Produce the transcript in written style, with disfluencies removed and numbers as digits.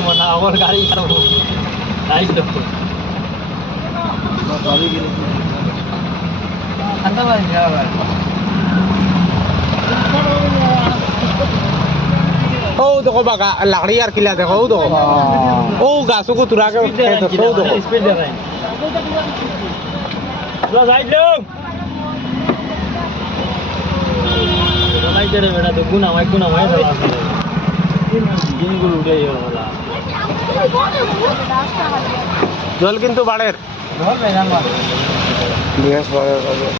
মনে আমার গাড়ি খারাপ তাই তো ঠান্ডা লাগে যাওয়ার ओ देखो बागा लकड़ी यार किला देखो ओ देखो ओ घासों को तुरा के तो देखो स्पीड दे रहे हैं लो साइड लो लाइट दे रहे बेटा तो गुना भाई साला दिन गुल उड़े ये वाला জল কিন্তু বাড়ের बहुत महंगा माल বিয়াস বাড়ের